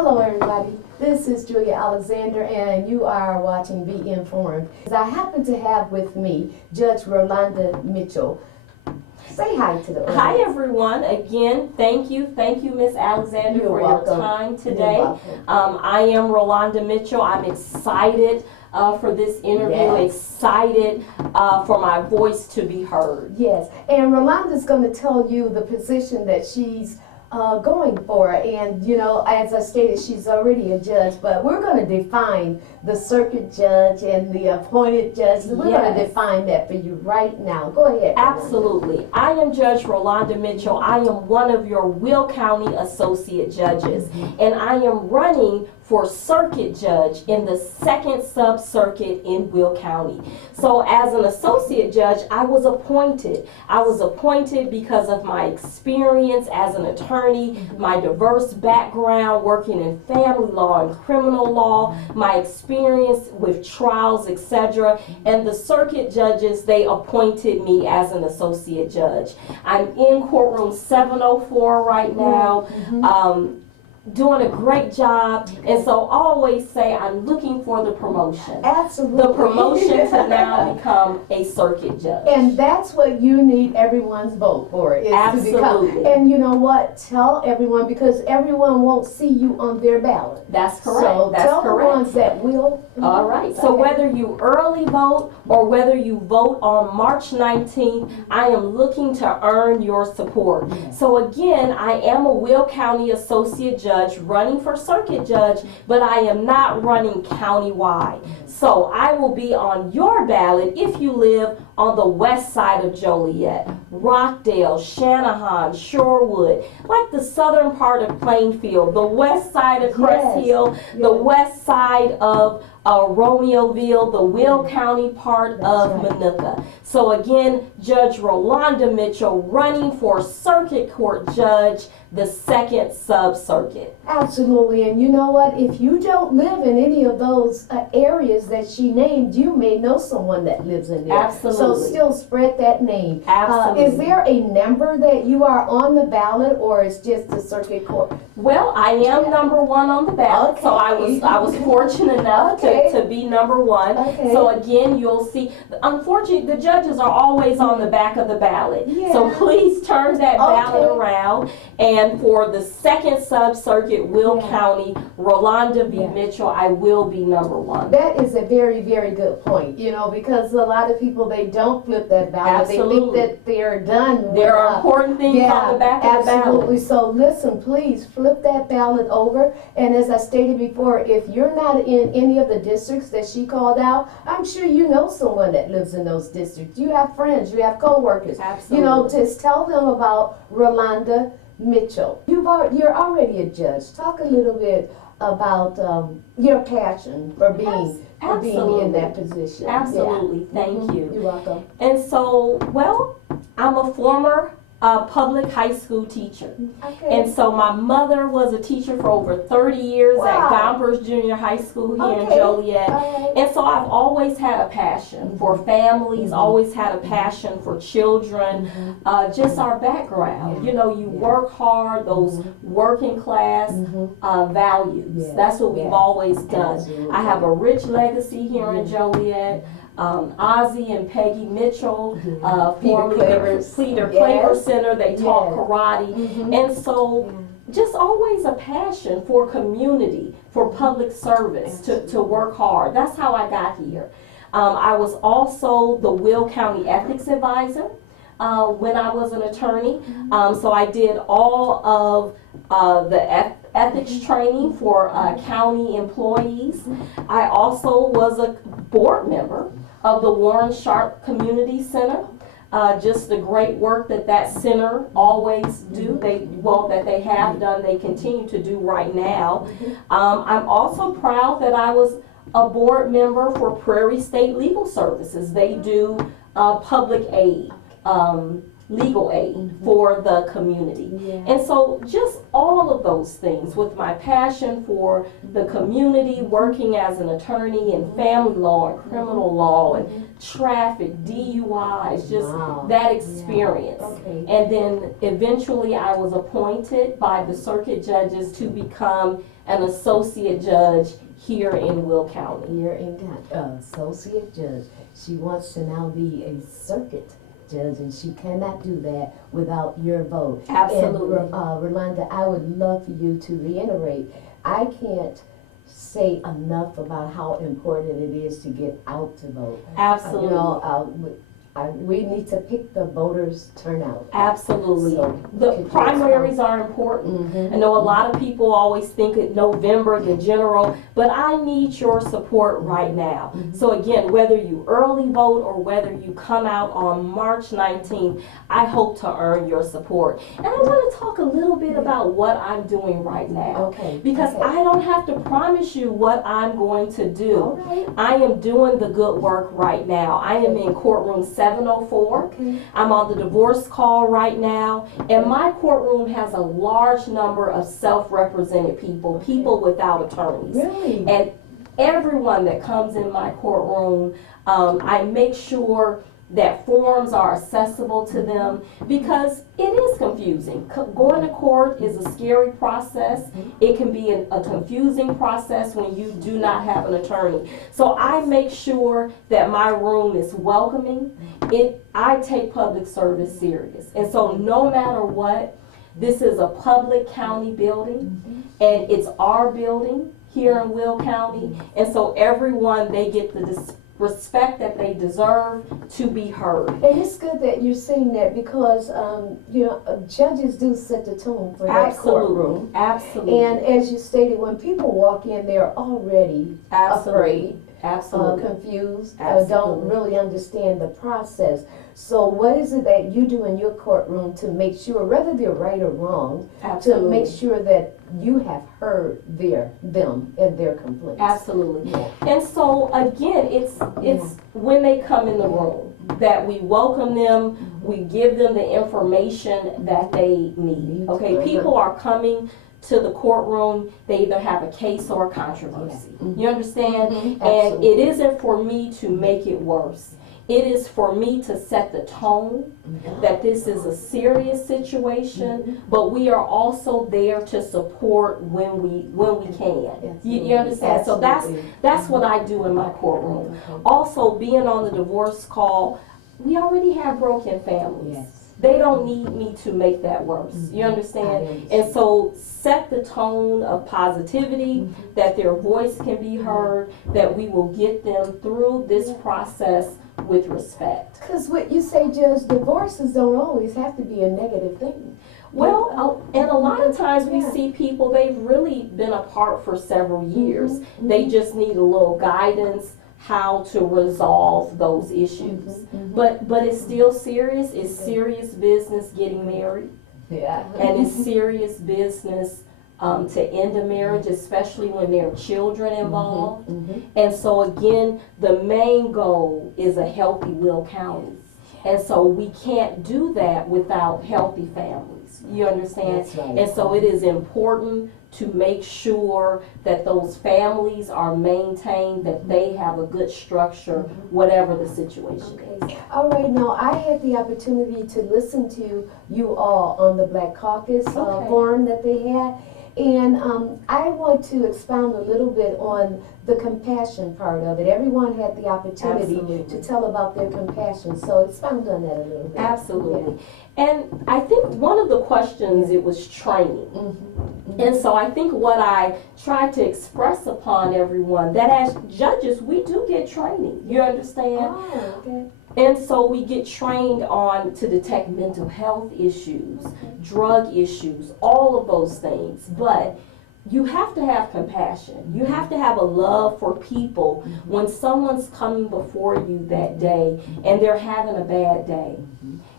Hello everybody, this is Julia Alexander and you are watching Be Informed. I happen to have with me Judge Rolonda Mitchell. Say hi to the audience. Hi everyone. Again, thank you Miss Alexander You're for welcome. your time today. You're welcome. I am Rolonda Mitchell. I'm excited for this interview, Yes. excited for my voice to be heard. Yes, and Rolonda's going to tell you the position that she's going for, and you know, as I stated, she's already a judge, but we're going to define the circuit judge and the appointed judge. We're going to define that for you right now. Go ahead. Absolutely. I am Judge Rolonda Mitchell. I am one of your Will County Associate Judges, and I am running for circuit judge in the 2nd sub-circuit in Will County. So as an associate judge, I was appointed. I was appointed because of my experience as an attorney, my diverse background working in family law and criminal law, my experience with trials, etc. And the circuit judges, they appointed me as an associate judge. I'm in courtroom 704 right now. Doing a great job, and so I always say I'm looking for the promotion. Absolutely. The promotion to now become a circuit judge. And that's what you need everyone's vote for. Is Absolutely. To become, and you know what? Tell everyone, because everyone won't see you on their ballot. That's correct. So That's tell correct. the ones that will. All right. So whether you early vote or whether you vote on March 19th, I am looking to earn your support. Yes. So again, I am a Will County Associate Judge running for circuit judge, but I am not running countywide. So I will be on your ballot if you live on the west side of Joliet, Rockdale, Shanahan, Shorewood, like the southern part of Plainfield, the west side of Crest Hill, the west side of Romeoville, the Will County part of Minooka. So again, Judge Rolonda Mitchell running for circuit court judge, the 2nd sub-circuit. Absolutely, and you know what? If you don't live in any of those areas that she named, you may know someone that lives in there. Absolutely. So still spread that name. Absolutely. Is there a number that you are on the ballot, or is just the circuit court? Well, I am number 1 on the ballot, so I was fortunate enough to be number 1. Okay. So again, you'll see, unfortunately, the judges are always on the back of the ballot. Yeah. So please turn that ballot around. And for the 2nd sub-circuit, Will County, Rolonda V. Mitchell, I will be number 1. That is a very, very good point, you know, because a lot of people, they don't flip that ballot. Absolutely. They think that they're done. There are important things on the back of the ballot. Absolutely. So listen, please flip that ballot over. And as I stated before, if you're not in any of the districts that she called out, I'm sure you know someone that lives in those districts. You have friends, you have co-workers. Absolutely. You know, just tell them about Rolonda Mitchell. You're already a judge. Talk a little bit about your passion for being in that position. Absolutely. Thank you. You're welcome. And so, well, I'm a former public high school teacher. Okay. And so my mother was a teacher for over 30 years at Gompers Junior High School here in Joliet. And so I've always had a passion for families, always had a passion for children, just our background. You know, you work hard, those working class values. That's what we've always done. Absolutely. I have a rich legacy here in Joliet. Ozzie and Peggy Mitchell, formerly the Peter Claver Center, they taught karate. And so just always a passion for community, for public service, to work hard. That's how I got here. I was also the Will County Ethics Advisor when I was an attorney. So I did all of the ethics training for county employees. I also was a board member of the Warren Sharp Community Center. Just the great work that center always do, that they have done, they continue to do right now. I'm also proud that I was a board member for Prairie State Legal Services. They do public aid. legal aid for the community. And so just all of those things, with my passion for the community, working as an attorney in family law and criminal law and traffic, DUIs, just that experience. And then eventually I was appointed by the circuit judges to become an associate judge here in Will County. Here in associate judge. She wants to now be a circuit judge, and she cannot do that without your vote. Absolutely. And, Rolonda, I would love for you to reiterate. I can't say enough about how important it is to get out to vote. Absolutely. We need to pick the voters' turnout. Absolutely. So, the primaries are important. I know a lot of people always think in November, the general, but I need your support right now. So again, whether you early vote or whether you come out on March 19th, I hope to earn your support. And I want to talk a little bit about what I'm doing right now. Because I don't have to promise you what I'm going to do. I am doing the good work right now. I am in courtroom 704. I'm on the divorce call right now, and my courtroom has a large number of self-represented people, people without attorneys. And everyone that comes in my courtroom, I make sure that forms are accessible to them, because it is confusing. Going to court is a scary process. It can be a confusing process when you do not have an attorney. So I make sure that my room is welcoming. I take public service serious. And so no matter what, this is a public county building, and it's our building here in Will County. And so everyone, they get the respect that they deserve to be heard. And it's good that you're saying that, because judges do set the tone for that courtroom. Absolutely. And as you stated, when people walk in, they're already afraid, confused, don't really understand the process. So what is it that you do in your courtroom to make sure, whether they're right or wrong, to make sure that you have heard them and their complaints? Absolutely. And so again, it's when they come in the room that we welcome them, we give them the information that they need. Okay, people are coming to the courtroom, they either have a case or a controversy. You understand? And it isn't for me to make it worse. It is for me to set the tone that this is a serious situation, but we are also there to support when we can. You understand? So that's what I do in my courtroom. Also, being on the divorce call, we already have broken families. They don't need me to make that worse. You understand? And so set the tone of positivity, that their voice can be heard, that we will get them through this process with respect. Because what you say, Judge, divorces don't always have to be a negative thing. Well, and a lot of times we see people, they've really been apart for several years. They just need a little guidance how to resolve those issues. But it's still serious. It's serious business getting married. And it's serious business to end a marriage, especially when there are children involved. And so again, the main goal is a healthy Will County. And so we can't do that without healthy families. You understand? And so it is important to make sure that those families are maintained, that they have a good structure, whatever the situation is. All right, now I had the opportunity to listen to you all on the Black Caucus forum that they had. And I want to expound a little bit on the compassion part of it. Everyone had the opportunity to tell about their compassion. So expound on that a little bit. Absolutely. And I think one of the questions, it was training. And so I think what I tried to express upon everyone, that as judges, we do get training. You understand? And so we get trained on to detect mental health issues, drug issues, all of those things. But you have to have compassion. You have to have a love for people when someone's coming before you that day and they're having a bad day.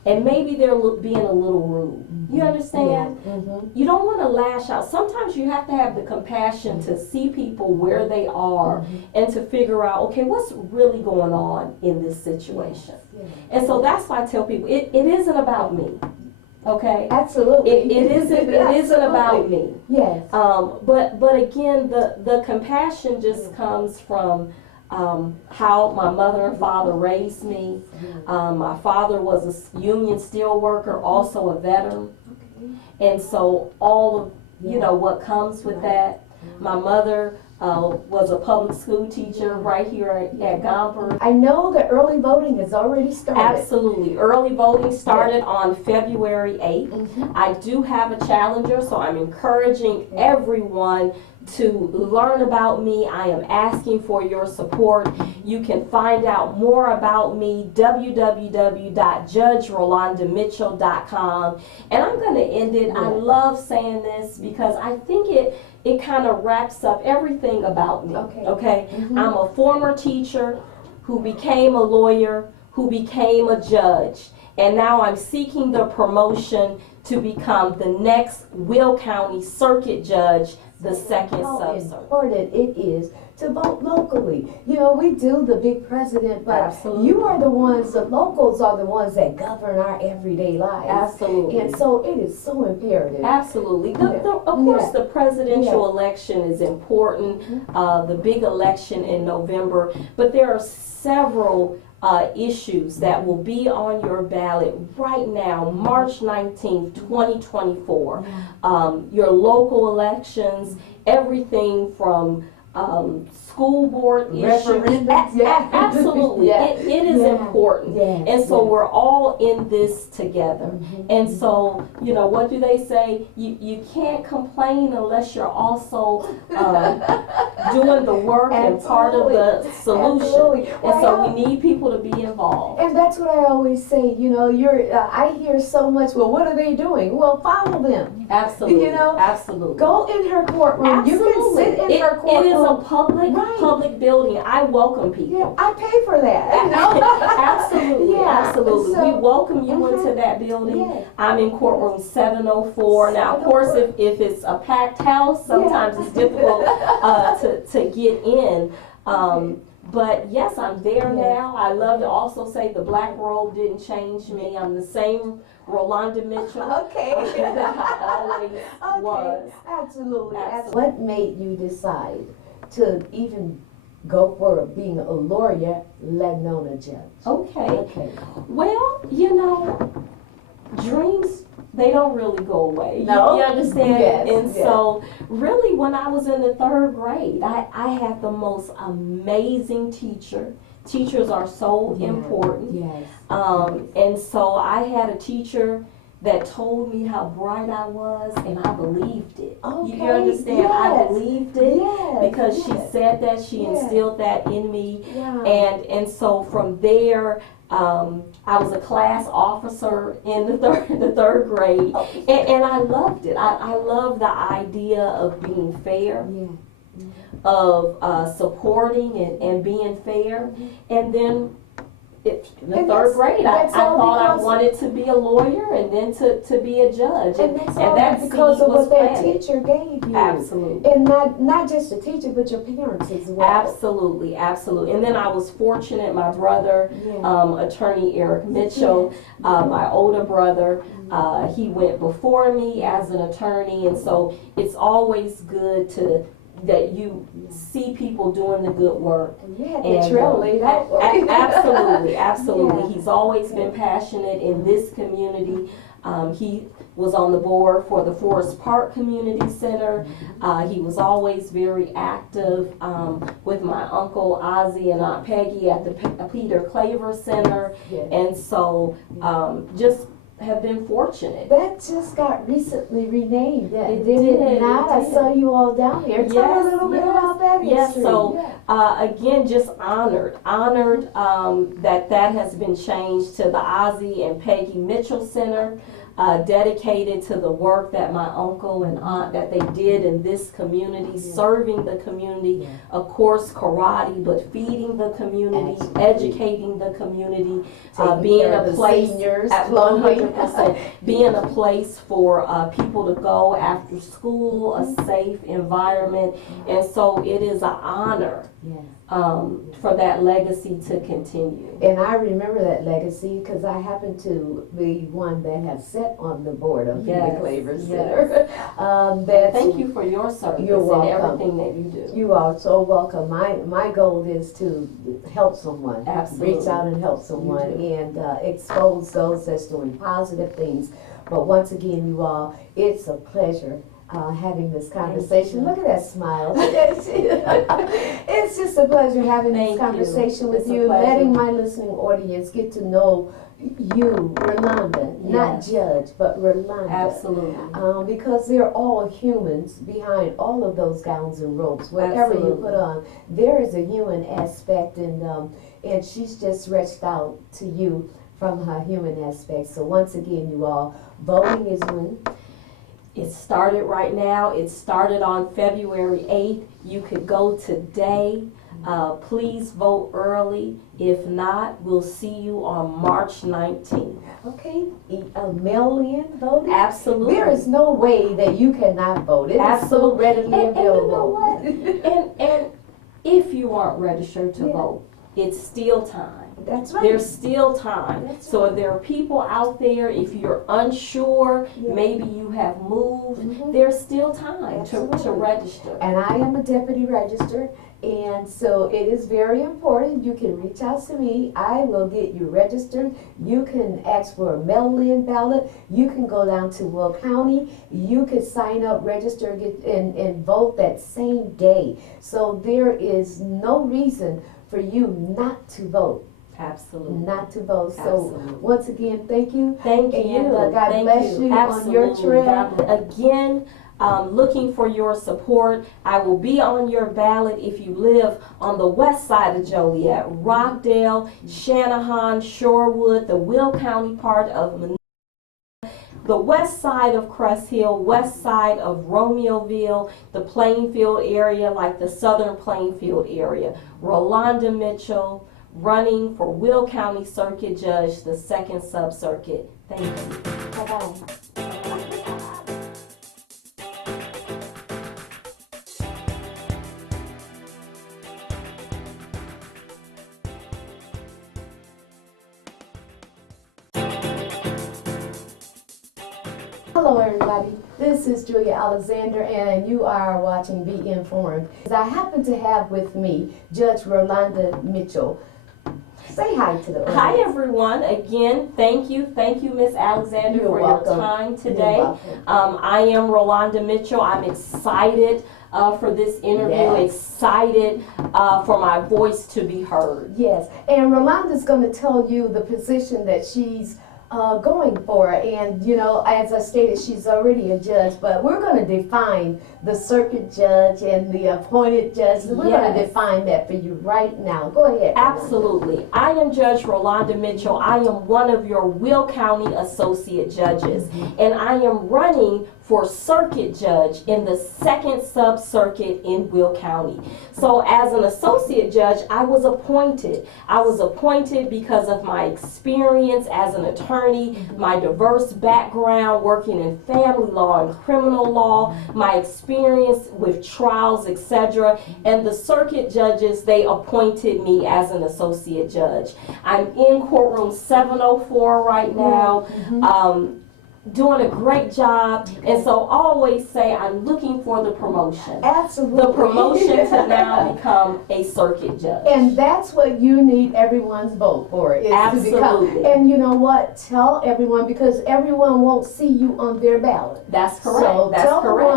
and maybe they're being a little rude. You understand? You don't want to lash out. Sometimes you have to have the compassion to see people where they are and to figure out, okay, what's really going on in this situation. And so that's why I tell people, it isn't about me. Okay. Absolutely. It isn't about me. Yes. But again, the compassion just comes from how my mother and father raised me. My father was a union steel worker, also a veteran, and so all of what comes with that. My mother was a public school teacher right here at Gomper. I know that early voting has already started. Absolutely. Early voting started on February 8th. I do have a challenger, so I'm encouraging everyone to learn about me. I am asking for your support. You can find out more about me, www.judgerolondamitchell.com. And I'm going to end it. I love saying this because I think it kind of wraps up everything about me. Okay? I'm a former teacher who became a lawyer, who became a judge, and now I'm seeking the promotion to become the next Will County Circuit Judge, the second sub-circuit. How important it is to vote locally. You know, we do the big president, but you are the ones, the locals are the ones that govern our everyday lives. Absolutely. And so it is so imperative. Absolutely. Of course, the presidential election is important, the big election in November, but there are several issues that will be on your ballot right now, March 19th, 2024. Your local elections, everything from school board issues. Absolutely. It is important. And so we're all in this together. And so, what do they say? You can't complain unless you're also doing the work and part of the solution. And so we need people to be involved. And that's what I always say, I hear so much, well, what are they doing? Well, follow them. Absolutely. Absolutely. Go in her courtroom. Absolutely. You can sit in her courtroom. It is a public building. I welcome people. Yeah, I pay for that. Absolutely. Absolutely. So, we welcome you into that building. I'm in courtroom 704. Now, of course, if it's a packed house, sometimes it's difficult to get in. But yes, I'm there now. I love to also say the black robe didn't change me. I'm the same Rolonda Mitchell. That I always was. Absolutely. What made you decide to even go for being a lawyer, let alone a judge? Okay. Well, dreams, they don't really go away. No? You understand? Yes. So really when I was in the 3rd grade, I had the most amazing teacher. Teachers are so important. Yes. And so I had a teacher that told me how bright I was, and I believed it. You understand? I believed it because she said that, she instilled that in me. And so from there, I was a class officer in the third grade, and I loved it. I love the idea of being fair, of supporting and being fair. And then in the 3rd grade, I thought I wanted to be a lawyer and then to be a judge. And that's because of what that teacher gave you. Absolutely. And not just the teacher, but your parents as well. Absolutely. And then I was fortunate, my brother, attorney Eric Mitchell, my older brother, he went before me as an attorney, and so it's always good that you see people doing the good work. Absolutely. He's always been passionate in this community. He was on the board for the Forest Park Community Center. He was always very active with my Uncle Ozzie and Aunt Peggy at the Peter Claver Center. And so just have been fortunate. That just got recently renamed. Did it not? I saw you all down here. Tell me a little bit about that history. So again, just honored that has been changed to the Ozzie and Peggy Mitchell Center. dedicated to the work that my uncle and aunt that they did in this community, serving the community, of course karate, but feeding the community, educating the community, being a place at 100%, being a place for people to go after school, a safe environment, and so it is an honor for that legacy to continue. And I remember that legacy because I happen to be one that has sat on the board of the Claver Center. Thank you for your service and everything that you do. You are so welcome. My goal is to help someone, reach out and help someone, and expose those that's doing positive things. But once again, you all, it's a pleasure having this conversation. Look at that smile. It's just a pleasure having this conversation with you, letting my listening audience get to know you, Rolonda, not Judge, but Rolonda. Absolutely. Because they're all humans behind all of those gowns and robes, whatever you put on. There is a human aspect, and she's just reached out to you from her human aspect. So once again, you all, voting is when? It started right now. It started on February 8th. You could go today. Please vote early. If not, we'll see you on March 19th. Okay, mail-in voting? Absolutely. There is no way that you cannot vote. It is so readily available. And you know what? and if you aren't registered to vote, it's still time. That's right. There's still time. So if there are people out there, if you're unsure, maybe you have moved, there's still time to register. And I am a deputy register, and so it is very important. You can reach out to me. I will get you registered. You can ask for a mail-in ballot. You can go down to Will County. You can sign up, register, and vote that same day. So there is no reason for you not to vote. Absolutely. Not to vote. So once again, thank you. Thank you. And God bless you on your trail. Again, looking for your support. I will be on your ballot if you live on the west side of Joliet, Rockdale, Shanahan, Shorewood, the Will County part of Monroe, the west side of Crest Hill, west side of Romeoville, the Plainfield area, like the southern Plainfield area. Rolonda Mitchell, running for Will County Circuit Judge, the 2nd Sub-Circuit. Thank you. Bye-bye. Hello everybody, this is Julia Alexander and you are watching Be Informed. I happen to have with me Judge Rolonda Mitchell. Say hi to the audience. Hi everyone. Again, thank you Miss Alexander for your time today. I am Rolonda Mitchell. I'm excited for this interview, excited for my voice to be heard. Yes, and Rolonda's going to tell you the position that she's going for, and you know, as I stated, she's already a judge, but we're going to define the circuit judge and the appointed judge. We're going to define that for you right now. Go ahead. Absolutely. I am Judge Rolonda Mitchell. I am one of your Will County Associate Judges, and I am running for circuit judge in the 2nd Sub-Circuit in Will County. So as an associate judge, I was appointed. I was appointed because of my experience as an attorney, my diverse background working in family law and criminal law, my experience with trials, etc. And the circuit judges, they appointed me as an associate judge. I'm in courtroom 704 right now. Doing a great job, and so I always say I'm looking for the promotion. Absolutely. The promotion to now become a circuit judge. And that's what you need everyone's vote for. Is Absolutely. To become, and you know what? Tell everyone, because everyone won't see you on their ballot. That's correct. So that's tell correct. the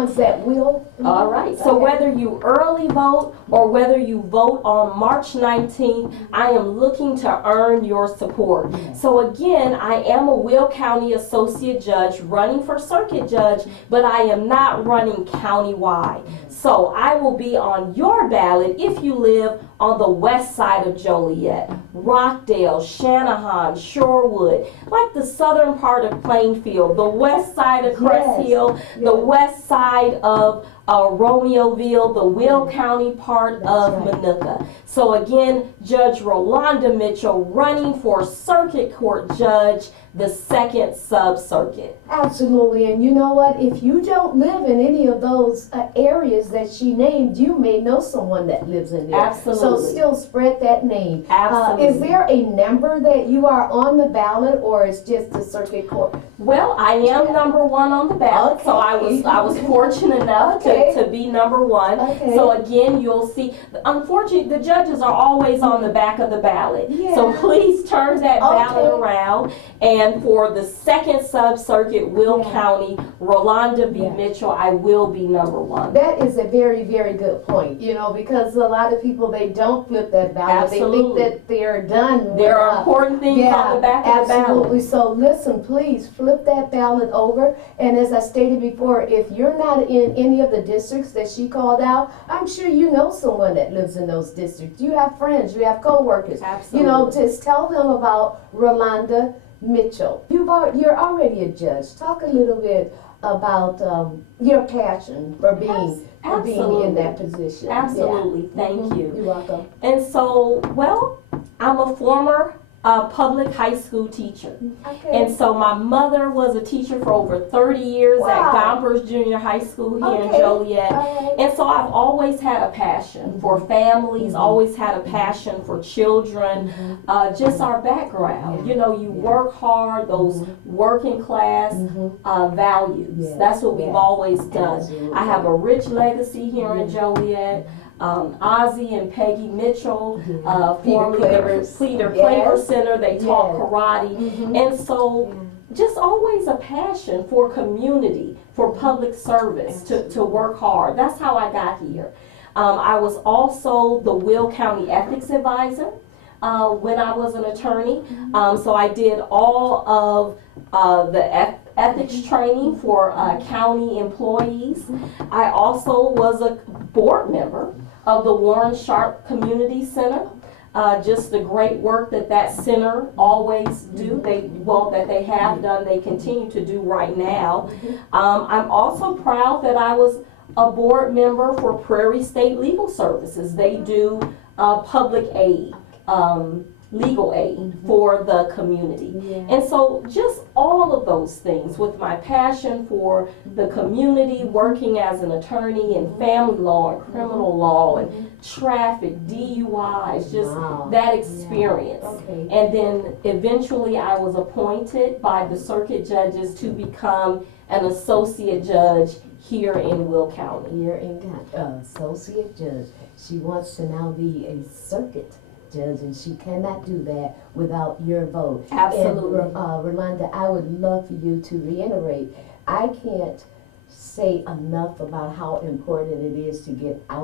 ones that will. All right, so whether you early vote or whether you vote on March 19th, I am looking to earn your support. So again, I am a Will County Associate Judge running for Circuit Judge, but I am not running countywide. So I will be on your ballot if you live on the west side of Joliet, Rockdale, Shanahan, Shorewood, like the southern part of Plainfield, the west side of Crest Hill, the west side of Romeoville, the Will County part of Minooka. So again, Judge Rolonda Mitchell running for Circuit Court Judge, the 2nd Sub-Circuit. Absolutely, and you know what? If you don't live in any of those areas that she named, you may know someone that lives in there. Absolutely. So still spread that name. Absolutely. Is there a number that you are on the ballot, or is just the Circuit Court? Well, I am number 1 on the ballot, so I was fortunate enough to be number 1. So again, you'll see, unfortunately, the judges are always on the back of the ballot. So please turn that ballot around. And for the 2nd Sub-Circuit, Will County, Rolonda B. Mitchell, I will be number 1. That is a very, very good point, you know, because a lot of people, they don't flip that ballot. Absolutely. They think that they're done. There are important things on the back of the ballot. Absolutely. So listen, please flip that ballot over. And as I stated before, if you're not in any of the districts that she called out, I'm sure you know someone that lives in those districts. You have friends, you have co-workers. Absolutely. You know, just tell them about Rolonda Mitchell. You're already a judge. Talk a little bit about your passion for being in that position. Absolutely. Thank you. You're welcome. And so, well, I'm a former public high school teacher. And so my mother was a teacher for over 30 years at Gompers Junior High School here in Joliet. And so I've always had a passion for families, always had a passion for children, just our background. You know, you work hard, those working class values. That's what we've always done. I have a rich legacy here in Joliet. Ozzie and Peggy Mitchell, formerly the Pleader Claver Center, they taught karate. And so just always a passion for community, for public service, to work hard. That's how I got here. I was also the Will County Ethics Advisor when I was an attorney. So I did all of the ethics training for county employees. I also was a board member of the Warren Sharp Community Center. Just the great work that center always do, that they have done, they continue to do right now. I'm also proud that I was a board member for Prairie State Legal Services. They do public aid, legal aid for the community. And so just all of those things, with my passion for the community, working as an attorney in family law and criminal law and traffic, DUIs, just that experience. And then eventually I was appointed by the circuit judges to become an associate judge here in Will County. Here in associate judge. She wants to now be a circuit judge, and she cannot do that without your vote. Absolutely. And Rolonda, I would love for you to reiterate. I can't say enough about how important it is to get out